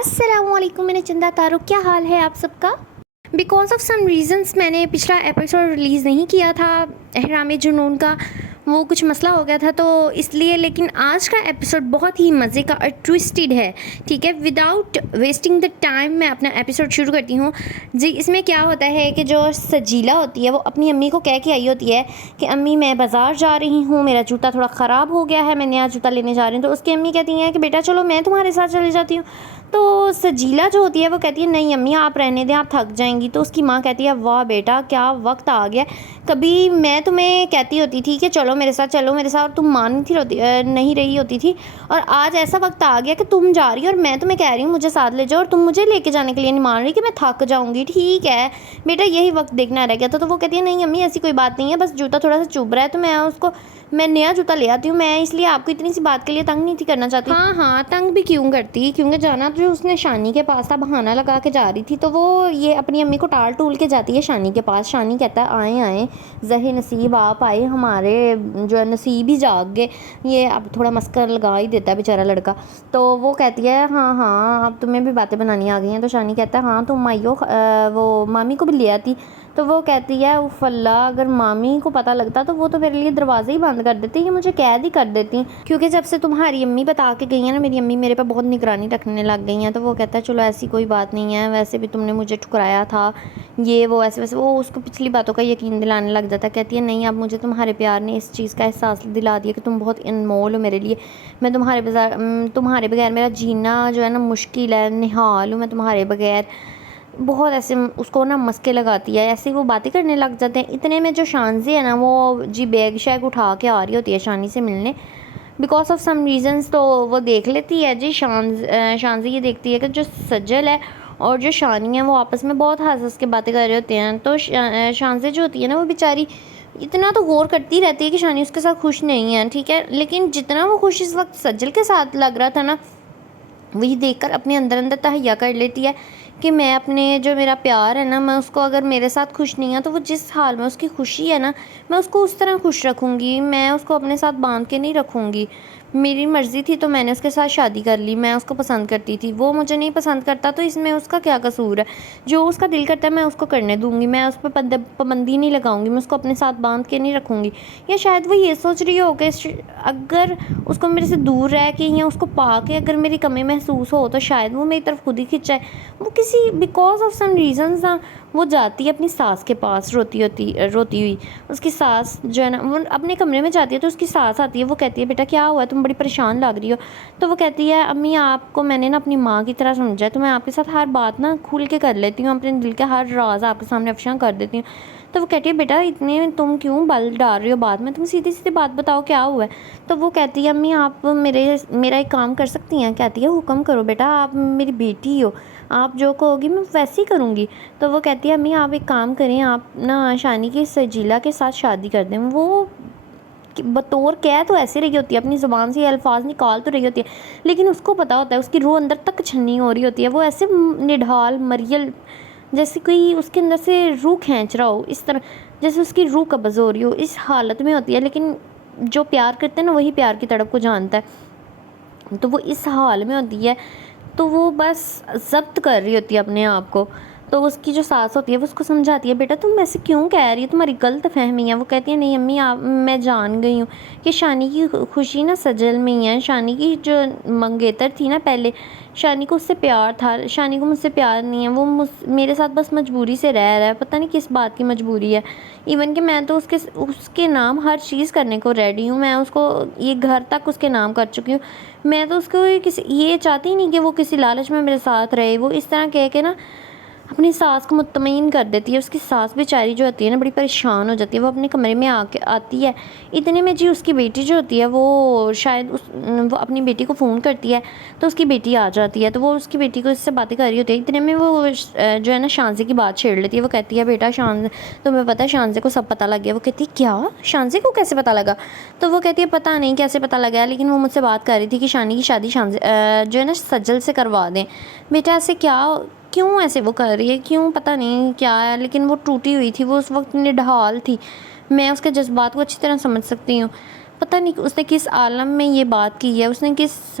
السلام علیکم میرے چندہ تارو، کیا حال ہے آپ سب کا؟ بیکاز آف سم ریزنس میں نے پچھلا ایپیسوڈ ریلیز نہیں کیا تھا احرام جنون کا، وہ کچھ مسئلہ ہو گیا تھا تو اس لیے، لیکن آج کا ایپیسوڈ بہت ہی مزے کا اور ٹوسٹڈ ہے. ٹھیک ہے، وداؤٹ ویسٹنگ دا ٹائم میں اپنا ایپیسوڈ شروع کرتی ہوں. جی اس میں کیا ہوتا ہے کہ جو سجیلا ہوتی ہے وہ اپنی امی کو کہہ کے آئی ہوتی ہے کہ امی میں بازار جا رہی ہوں، میرا جوتا تھوڑا خراب ہو گیا ہے، میں نیا جوتا لینے جا رہی ہوں. تو اس کی امی کہتی ہیں کہ بیٹا چلو میں تمہارے ساتھ چلی جاتی ہوں. تو سجیلا جو ہوتی ہے وہ کہتی ہے نہیں امی آپ رہنے دیں، آپ تھک جائیں گی. تو اس کی ماں کہتی ہے واہ بیٹا کیا وقت آ گیا، کبھی میں تمہیں کہتی ہوتی تھی کہ چلو میرے ساتھ چلو میرے ساتھ، اور تم مان نہیں رہی ہوتی تھی، اور آج ایسا وقت آ گیا کہ تم جا رہی ہو اور میں تمہیں کہہ رہی ہوں مجھے ساتھ لے جاؤ، اور تم مجھے لے کے جانے کے لیے نہیں مان رہی کہ میں تھک جاؤں گی. ٹھیک ہے بیٹا یہی وقت دیکھنا رہ گیا تھا. تو وہ کہتی ہے نہیں امی ایسی کوئی بات نہیں ہے، بس جوتا تھوڑا سا چبھ رہا ہے تو میں نیا جوتا لے آتی ہوں، میں اس لیے آپ کو اتنی سی بات کے لیے تنگ نہیں تھی کرنا چاہتی. ہاں تنگ بھی کیوں کرتی، کیونکہ جانا تو اس نے شانی کے پاس تھا، بہانہ لگا کے جا رہی تھی. تو وہ یہ اپنی امی کو ٹال ٹول کے جاتی ہے شانی کے پاس. شانی کہتا ہے آئیں زہے نصیب آپ آئے، ہمارے جو ہے نصیب ہی جاگ گئے. یہ اب تھوڑا مسکر لگا ہی دیتا ہے بیچارہ لڑکا. تو وہ کہتی ہے ہاں اب تمہیں بھی باتیں بنانی آ گئی ہیں. تو شانی کہتا ہے ہاں تم آئیو، وہ مامی کو بھی لے آتی. تو وہ کہتی ہے اف اللہ اگر مامی کو پتہ لگتا تو وہ تو میرے لیے دروازے ہی بند کر دیتی، یہ مجھے قید ہی کر دیتی، کیونکہ جب سے تمہاری امی بتا کے گئی ہیں نا میری امی میرے پہ بہت نگرانی رکھنے لگ گئی ہیں. تو وہ کہتا ہے چلو ایسی کوئی بات نہیں ہے، ویسے بھی تم نے مجھے ٹھکرایا تھا، یہ وہ ایسے ویسے. وہ اس کو پچھلی باتوں کا یقین دلانے لگ جاتا ہے. کہتی ہے نہیں اب مجھے تمہارے پیار نے اس چیز کا احساس دلا دیا کہ تم بہت انمول ہو میرے لیے. میں تمہارے بغیر میرا جینا جو ہے نا مشکل ہے، نحال ہوں میں تمہارے بغیر. بہت ایسے اس کو نا مسکے لگاتی ہے، ایسے وہ باتیں کرنے لگ جاتے ہیں. اتنے میں جو شانزی ہے نا وہ جی بیگ شیگ اٹھا کے آ رہی ہوتی ہے شانی سے ملنے بیکاز آف سم ریزنس. تو وہ دیکھ لیتی ہے جی شانزی یہ دیکھتی ہے کہ جو سجل ہے اور جو شانی ہے وہ آپس میں بہت ہنس کے باتیں کر رہے ہوتے ہیں. تو شانزی جو ہوتی ہے نا وہ بیچاری اتنا تو غور کرتی رہتی ہے کہ شانی اس کے ساتھ خوش نہیں ہے. ٹھیک ہے، لیکن جتنا وہ خوش اس وقت سجل کے ساتھ لگ رہا تھا نا، وہی دیکھ کر اپنے اندر تہیا کر لیتی ہے کہ میں اپنے جو میرا پیار ہے نا، میں اس کو اگر میرے ساتھ خوش نہیں ہے تو وہ جس حال میں اس کی خوشی ہے نا میں اس کو اس طرح خوش رکھوں گی، میں اس کو اپنے ساتھ باندھ کے نہیں رکھوں گی. میری مرضی تھی تو میں نے اس کے ساتھ شادی کر لی، میں اس کو پسند کرتی تھی، وہ مجھے نہیں پسند کرتا تو اس میں اس کا کیا قصور ہے. جو اس کا دل کرتا ہے میں اس کو کرنے دوں گی، میں اس پہ پابندی نہیں لگاؤں گی، میں اس کو اپنے ساتھ باندھ کے نہیں رکھوں گی. یا شاید وہ یہ سوچ رہی ہو کہ اگر اس کو میرے سے دور رہ کے یا اس کو پا کے اگر میری کمی محسوس ہو تو شاید وہ میری طرف خود ہی کھنچائے. وہ کسی بیکاز آف سم ریزنز وہ جاتی ہے اپنی ساس کے پاس روتی ہوئی. اس کی ساس جو ہے نا وہ اپنے کمرے میں جاتی ہے تو اس کی ساس آتی ہے. وہ کہتی ہے بیٹا کیا ہوا، تم بڑی پریشان لگ رہی ہو. تو وہ کہتی ہے امی آپ کو میں نے نا اپنی ماں کی طرح سمجھا ہے، تو میں آپ کے ساتھ ہر بات نا کھل کے کر لیتی ہوں، اپنے دل کے ہر راز آپ کے سامنے افشاں کر دیتی ہوں. تو وہ کہتی ہے بیٹا اتنے تم کیوں بل ڈال رہی ہو بات میں، تم سیدھی سیدھی بات بتاؤ کیا ہوا ہے. تو وہ کہتی ہے امی آپ میرا ایک کام کر سکتی ہیں. کہتی ہے حکم کرو بیٹا، آپ میری بیٹی ہو، آپ جو کہو گی میں ویسے ہی کروں گی. تو وہ کہتی ہے امی آپ ایک کام کریں، آپ نا شانی کی سجیلا کے ساتھ شادی کر دیں. وہ بطور کہہ تو ایسے رہی ہوتی ہے، اپنی زبان سے یہ الفاظ نکال تو رہی ہوتی ہے، لیکن اس کو پتہ ہوتا ہے، اس کی روح اندر تک چھنی ہو رہی ہوتی ہے. وہ ایسے نڈھال مریل جیسے کوئی اس کے اندر سے روح کھینچ رہا ہو، اس طرح جیسے اس کی روح قبض ہو رہی ہو، اس حالت میں ہوتی ہے. لیکن جو پیار کرتے ہیں نا وہی پیار کی تڑپ کو جانتا ہے. تو وہ اس حال میں ہوتی ہے، تو وہ بس ضبط کر رہی ہوتی ہے اپنے آپ کو. تو اس کی جو ساس ہوتی ہے وہ اس کو سمجھاتی ہے بیٹا تم ایسے کیوں کہہ رہی ہے، تمہاری غلط فہمی ہے. وہ کہتی ہے نہیں امی میں جان گئی ہوں کہ شانی کی خوشی نا سجل میں ہی ہے. شانی کی جو منگیتر تھی نا پہلے، شانی کو اس سے پیار تھا، شانی کو مجھ سے پیار نہیں ہے. وہ میرے ساتھ بس مجبوری سے رہ رہا ہے، پتہ نہیں کس بات کی مجبوری ہے. ایون کہ میں تو اس کے نام ہر چیز کرنے کو ریڈی ہوں، میں اس کو یہ گھر تک اس کے نام کر چکی ہوں. میں تو اس کو یہ چاہتی نہیں کہ وہ کسی لالچ میں میرے ساتھ رہے. وہ اس طرح کہہ کے نا اپنی ساس کو مطمئن کر دیتی ہے. اس کی ساس بیچاری جو ہوتی ہے نا بڑی پریشان ہو جاتی ہے. وہ اپنے کمرے میں آتی ہے. اتنے میں جی اس کی بیٹی جو ہوتی ہے وہ شاید وہ اپنی بیٹی کو فون کرتی ہے تو اس کی بیٹی آ جاتی ہے. تو وہ اس کی بیٹی کو اس سے باتیں کر رہی ہوتی ہے. اتنے میں وہ جو ہے نا شانزی کی بات چھیڑ لیتی ہے. وہ کہتی ہے بیٹا تمہیں پتہ ہے شانزی کو سب پتہ لگ گیا. وہ کہتی ہے کیا، شانزی کو کیسے پتہ لگا؟ تو وہ کہتی ہے پتہ نہیں کیسے پتہ لگا، لیکن وہ مجھ سے بات کر رہی تھی کہ شانی کی شادی جو ہے نا سجل سے کروا دیں. بیٹا ایسے کیوں ایسے وہ کر رہی ہے، کیوں پتہ نہیں کیا ہے، لیکن وہ ٹوٹی ہوئی تھی، وہ اس وقت نڈھال تھی. میں اس کے جذبات کو اچھی طرح سمجھ سکتی ہوں. پتہ نہیں اس نے کس عالم میں یہ بات کی ہے، اس نے کس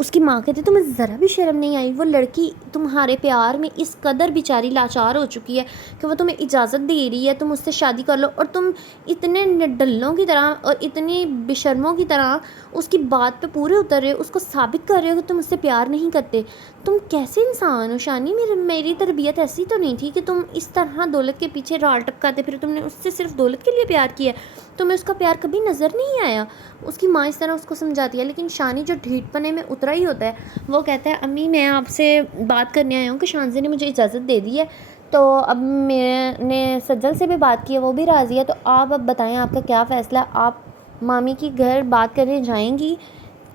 اس کی ماں کہتی تمہیں ذرا بھی شرم نہیں آئی؟ وہ لڑکی تمہارے پیار میں اس قدر بیچاری لاچار ہو چکی ہے کہ وہ تمہیں اجازت دے رہی ہے تم اس سے شادی کر لو، اور تم اتنے ڈلوں کی طرح اور اتنی بے شرموں کی طرح اس کی بات پہ پورے اتر رہے ہو، اس کو ثابت کر رہے ہو کہ تم اس سے پیار نہیں کرتے۔ تم کیسے انسان ہو شانی؟ میری تربیت ایسی تو نہیں تھی کہ تم اس طرح دولت کے پیچھے رال ٹپکاتے پھر تم نے اس سے صرف دولت کے لیے پیار کیا، تمہیں اس کا پیار کبھی نظر نہیں آیا۔ اس کی ماں اس طرح اس کو سمجھاتی ہے، لیکن شانی جو ڈھیٹ پنے میں اترا ہی ہوتا ہے وہ کہتا ہے امی میں آپ سے بات کرنے آیا ہوں کہ شانزے نے مجھے اجازت دے دی ہے، تو اب میں نے سجل سے بھی بات کی ہے، وہ بھی راضی ہے، تو آپ اب بتائیں آپ کا کیا فیصلہ، آپ مامی کی گھر بات کرنے جائیں گی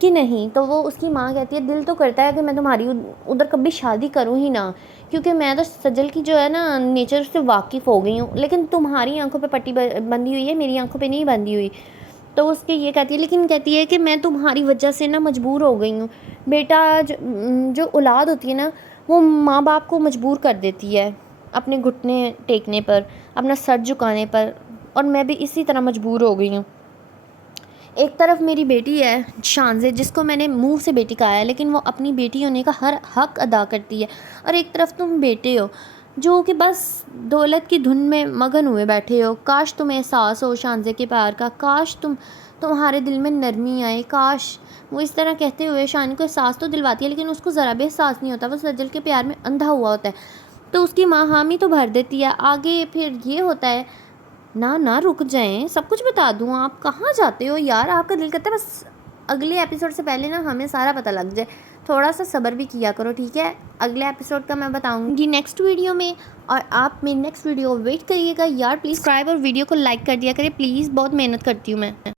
کہ نہیں؟ تو وہ اس کی ماں کہتی ہے دل تو کرتا ہے کہ میں تمہاری ادھر کبھی شادی کروں ہی نہ، کیونکہ میں تو سجل کی جو ہے نا نیچر سے واقف ہو گئی ہوں، لیکن تمہاری آنکھوں پہ پٹی بندھی ہوئی ہے، میری آنکھوں پہ نہیں بندھی ہوئی۔ تو اس کی یہ کہتی ہے لیکن کہتی ہے کہ میں تمہاری وجہ سے نا مجبور ہو گئی ہوں۔ بیٹا جو اولاد ہوتی ہے نا وہ ماں باپ کو مجبور کر دیتی ہے اپنے گھٹنے ٹیکنے پر، اپنا سر جھکانے پر، اور میں بھی اسی طرح مجبور ہو گئی ہوں۔ ایک طرف میری بیٹی ہے شانزے جس کو میں نے منہ سے بیٹی کہا ہے، لیکن وہ اپنی بیٹی ہونے کا ہر حق ادا کرتی ہے، اور ایک طرف تم بیٹے ہو جو کہ بس دولت کی دھن میں مگن ہوئے بیٹھے ہو۔ کاش تمہیں احساس ہو شانزے کے پیار کا، کاش تمہارے دل میں نرمی آئے، کاش۔ وہ اس طرح کہتے ہوئے شانی کو احساس تو دلواتی ہے لیکن اس کو ذرا بھی احساس نہیں ہوتا، وہ سجل کے پیار میں اندھا ہوا ہوتا ہے۔ تو اس کی ماں حامی تو بھر دیتی ہے، آگے پھر یہ ہوتا ہے نہ رک جائیں، سب کچھ بتا دوں، آپ کہاں جاتے ہو یار؟ آپ کا دل کرتا ہے بس اگلے ایپیسوڈ سے پہلے نا ہمیں سارا پتہ لگ جائے، تھوڑا سا صبر بھی کیا کرو ٹھیک ہے؟ اگلے ایپیسوڈ کا میں بتاؤں گی نیکسٹ ویڈیو میں، اور آپ میری نیکسٹ ویڈیو ویٹ کریے گا یار، پلیز سبسکرائب اور ویڈیو کو لائک کر دیا کرے پلیز، بہت محنت کرتی ہوں میں۔